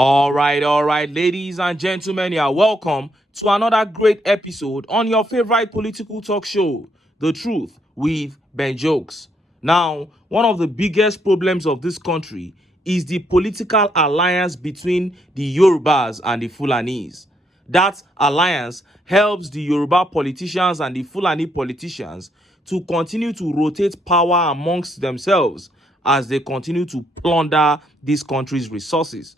All right, ladies and gentlemen, you are welcome to another great episode on your favorite political talk show, The Truth with Ben Jokes. Now, one of the biggest problems of this country is the political alliance between the Yorubas and the Fulanis. That alliance helps the Yoruba politicians and the Fulani politicians to continue to rotate power amongst themselves as they continue to plunder this country's resources.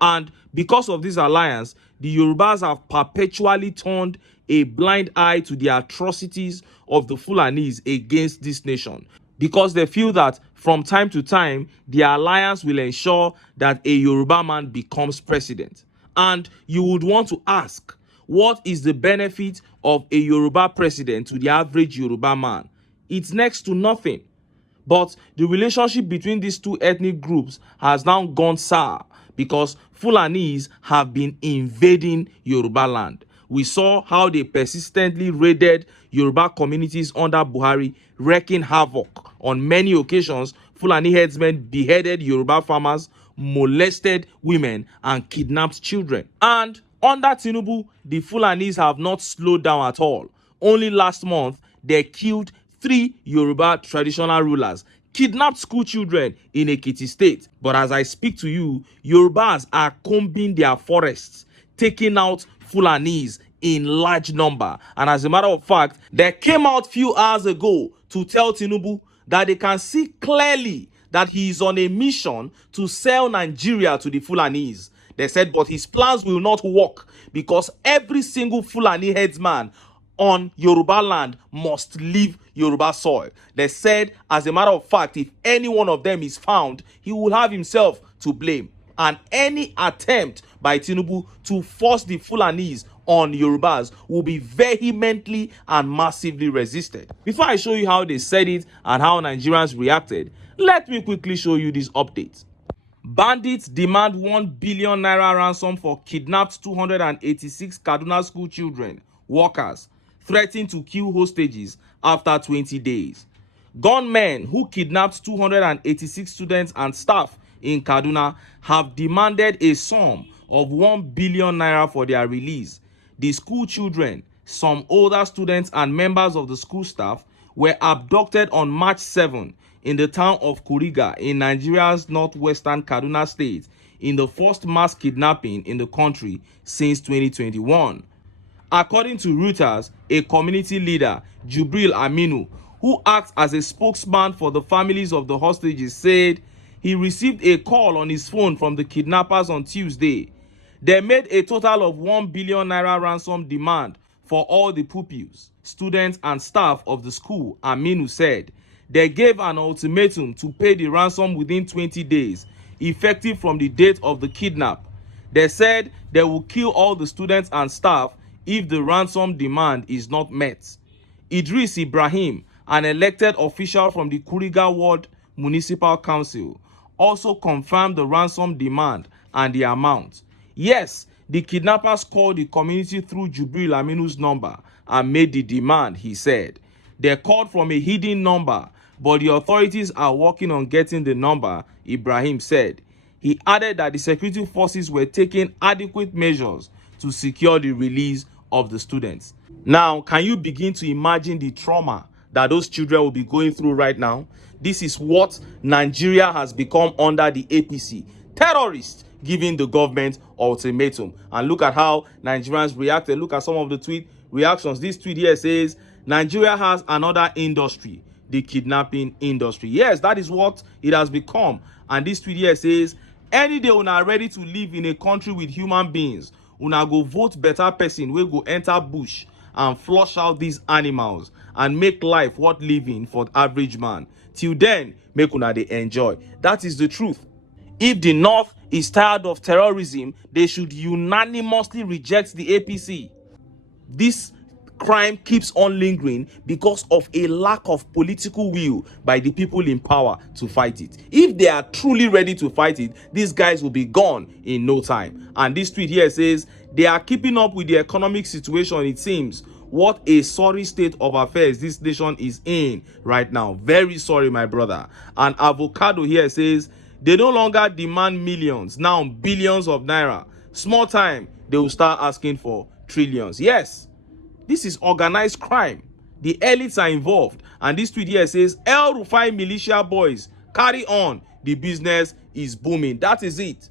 And because of this alliance, the Yorubas have perpetually turned a blind eye to the atrocities of the Fulanis against this nation, because they feel that from time to time, the alliance will ensure that a Yoruba man becomes president. And you would want to ask, what is the benefit of a Yoruba president to the average Yoruba man? It's next to nothing. But the relationship between these two ethnic groups has now gone sour because Fulanis have been invading Yoruba land. We saw how they persistently raided Yoruba communities under Buhari, wreaking havoc. On many occasions, Fulani headsmen beheaded Yoruba farmers, molested women, and kidnapped children. And under TINUBU, the Fulanis have not slowed down at all. Only last month, they killed 3 Yoruba traditional rulers, kidnapped school children in Ekiti State. But as I speak to you, Yorubas are combing their forests, taking out Fulanis in large number. And as a matter of fact, they came out few hours ago to tell Tinubu that they can see clearly that he is on a mission to sell Nigeria to the Fulanis. They said, but his plans will not work because every single Fulani headsman on Yoruba land must leave Yoruba soil. They said, as a matter of fact, if any one of them is found, he will have himself to blame. And any attempt by Tinubu to force the Fulanis on Yorubas will be vehemently and massively resisted. Before I show you how they said it and how Nigerians reacted, let me quickly show you this update. Bandits demand 1 billion naira ransom for kidnapped 286 Kaduna school children. Workers threaten to kill hostages after 20 days. Gunmen who kidnapped 286 students and staff in Kaduna have demanded a sum of 1 billion naira for their release. The school children, some older students and members of the school staff were abducted on March 7 in the town of Kuriga in Nigeria's northwestern Kaduna state, in the first mass kidnapping in the country since 2021. According to Reuters, a community leader, Jubril Aminu, who acts as a spokesman for the families of the hostages, said he received a call on his phone from the kidnappers on Tuesday. They made a total of 1 billion naira ransom demand for all the pupils, students, and staff of the school, Aminu said. They gave an ultimatum to pay the ransom within 20 days, effective from the date of the kidnap. They said they will kill all the students and staff if the ransom demand is not met. Idris Ibrahim, an elected official from the Kuriga Ward Municipal Council, also confirmed the ransom demand and the amount. Yes, the kidnappers called the community through Jubril Aminu's number and made the demand, he said. They called from a hidden number, but the authorities are working on getting the number, Ibrahim said. He added that the security forces were taking adequate measures to secure the release of the students. Now, can you begin to imagine the trauma that those children will be going through right now? This is what Nigeria has become under the APC. Terrorists giving the government ultimatum. And look at how Nigerians reacted. Look at some of the tweet reactions. This tweet here says, Nigeria has another industry, the kidnapping industry. Yes, that is what it has become. And this tweet here says, any day una ready to live in a country with human beings, una go vote better person wey go enter bush and flush out these animals and make life worth living for the average man. Till then, make una dey enjoy. That is the truth. If the North is tired of terrorism, they should unanimously reject the APC. This crime keeps on lingering because of a lack of political will by the people in power to fight it. If they are truly ready to fight it, these guys will be gone in no time. And this tweet here says, they are keeping up with the economic situation, it seems. What a sorry state of affairs this nation is in right now. Very sorry, my brother. And Avocado here says, They no longer demand millions, now billions of naira. Small time, they will start asking for trillions. Yes, this is organized crime. The elites are involved. And this tweet here says, El Rufai militia boys, carry on. The business is booming. That is it.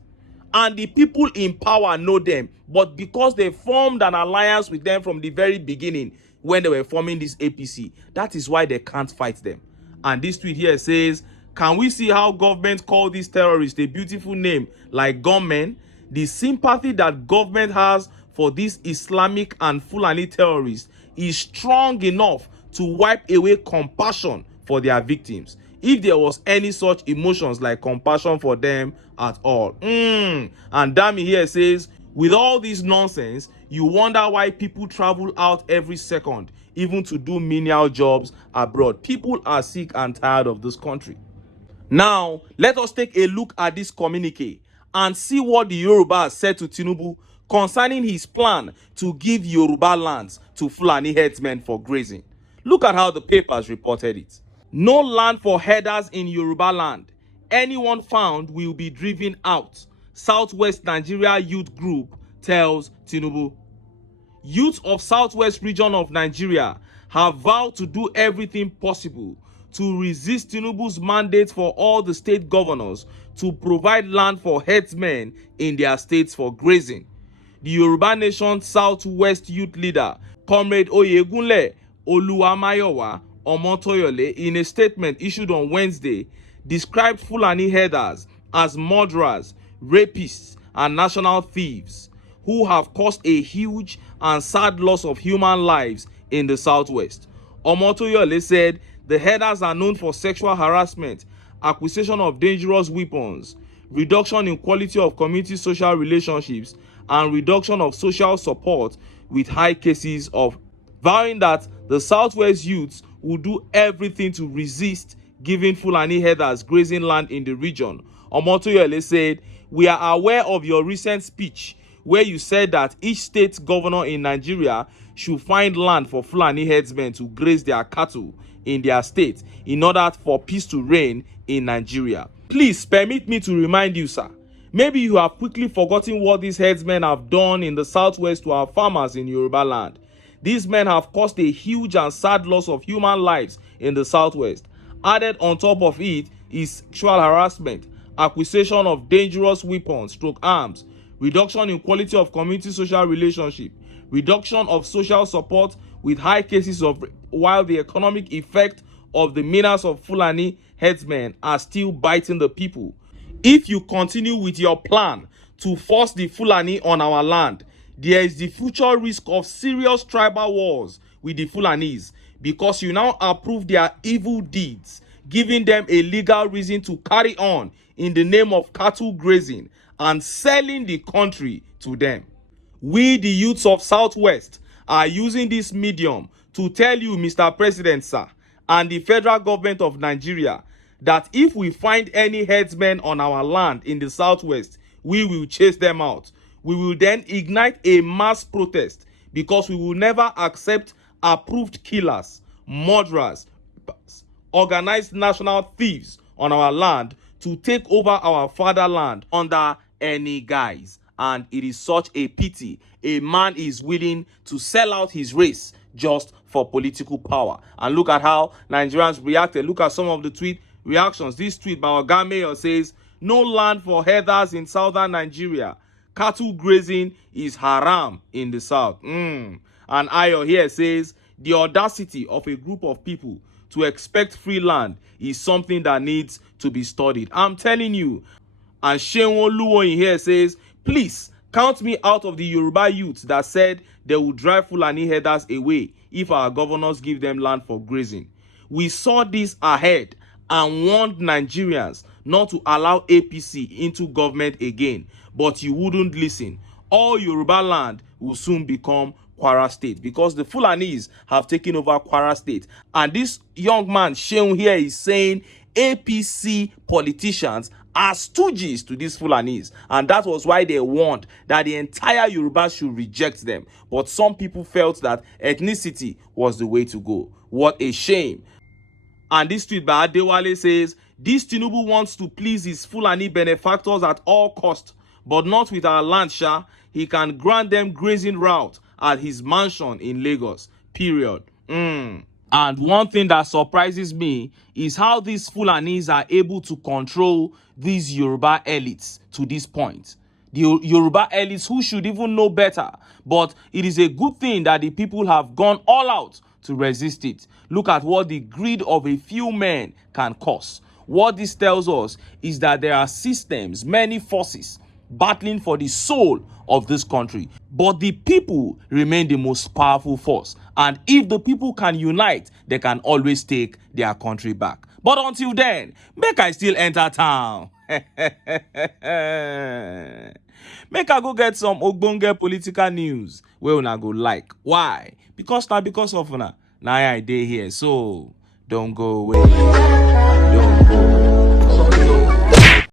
And the people in power know them. But because they formed an alliance with them from the very beginning when they were forming this APC, that is why they can't fight them. And this tweet here says, can we see how government call these terrorists a beautiful name like gunmen? The sympathy that government has for these Islamic and Fulani terrorists is strong enough to wipe away compassion for their victims, if there was any such emotions like compassion for them at all. And Dami here says, with all this nonsense, you wonder why people travel out every second, even to do menial jobs abroad. People are sick and tired of this country. Now, let us take a look at this communique and see what the Yorubas said to Tinubu concerning his plan to give Yoruba lands to Fulani herdsmen for grazing. Look at how the papers reported it. No land for herders in Yoruba land. Anyone found will be driven out. Southwest Nigeria Youth Group tells Tinubu. Youth of Southwest region of Nigeria have vowed to do everything possible to resist Tinubu's mandate for all the state governors to provide land for herdsmen in their states for grazing. The Yoruba Nation Southwest Youth Leader, Comrade Oyegunle Oluwamayowa Omotoyole, in a statement issued on Wednesday, described Fulani herders as murderers, rapists, and national thieves who have caused a huge and sad loss of human lives in the Southwest. Omotoyole said the herders are known for sexual harassment, acquisition of dangerous weapons, reduction in quality of community social relationships, and reduction of social support, with high cases of, vowing that the Southwest youths will do everything to resist giving Fulani herders grazing land in the region. Omotoyole said, we are aware of your recent speech where you said that each state governor in Nigeria should find land for Fulani herdsmen to graze their cattle in their state in order for peace to reign in Nigeria. Please permit me to remind you, sir. Maybe you have quickly forgotten what these herdsmen have done in the Southwest to our farmers in Yoruba land. These men have caused a huge and sad loss of human lives in the Southwest. Added on top of it is sexual harassment, acquisition of dangerous weapons, arms, reduction in quality of community social relationship, reduction of social support with high cases of rape, while the economic effect of the menace of Fulani herdsmen are still biting the people. If you continue with your plan to force the Fulani on our land, there is the future risk of serious tribal wars with the Fulanis, because you now approve their evil deeds, giving them a legal reason to carry on in the name of cattle grazing and selling the country to them. We, the youths of Southwest, are using this medium to tell you, Mr. President, sir, and the federal government of Nigeria, that if we find any herdsmen on our land in the Southwest, we will chase them out. We will then ignite a mass protest, because we will never accept approved killers, murderers, organized national thieves on our land to take over our fatherland under any guise. And it is such a pity a man is willing to sell out his race just for political power. And look at how Nigerians reacted. Look at some of the tweet reactions. This tweet by Oga Mayor says, no land for herders in southern Nigeria. Cattle grazing is haram in the south. And Ayo here says, the audacity of a group of people to expect free land is something that needs to be studied. I'm telling you. And Shenwo Luwo in here says, please count me out of the Yoruba youths that said they will drive Fulani herders away if our governors give them land for grazing. We saw this ahead and warned Nigerians not to allow APC into government again, but you wouldn't listen. All Yoruba land will soon become Kwara State, because the Fulanis have taken over Kwara State. And this young man Sheun here is saying APC politicians are stooges to these Fulanis, and that was why they warned that the entire Yoruba should reject them. But some people felt that ethnicity was the way to go. What a shame. And this tweet by Adewale says, This Tinubu wants to please his Fulani benefactors at all cost, but not with our land, sha. He can grant them grazing route at his mansion in Lagos, period. And one thing that surprises me is how these Fulanis are able to control these Yoruba elites to this point. The Yoruba elites who should even know better. But it is a good thing that the people have gone all out to resist it. Look at what the greed of a few men can cause. What this tells us is that there are systems, many forces battling for the soul of this country, but the people remain the most powerful force, and if the people can unite, they can always take their country back. But until then, make I still enter town. Make I go get some ogbonge political news wey una go like. Why? Because of una na I dey here, so don't go away, don't go.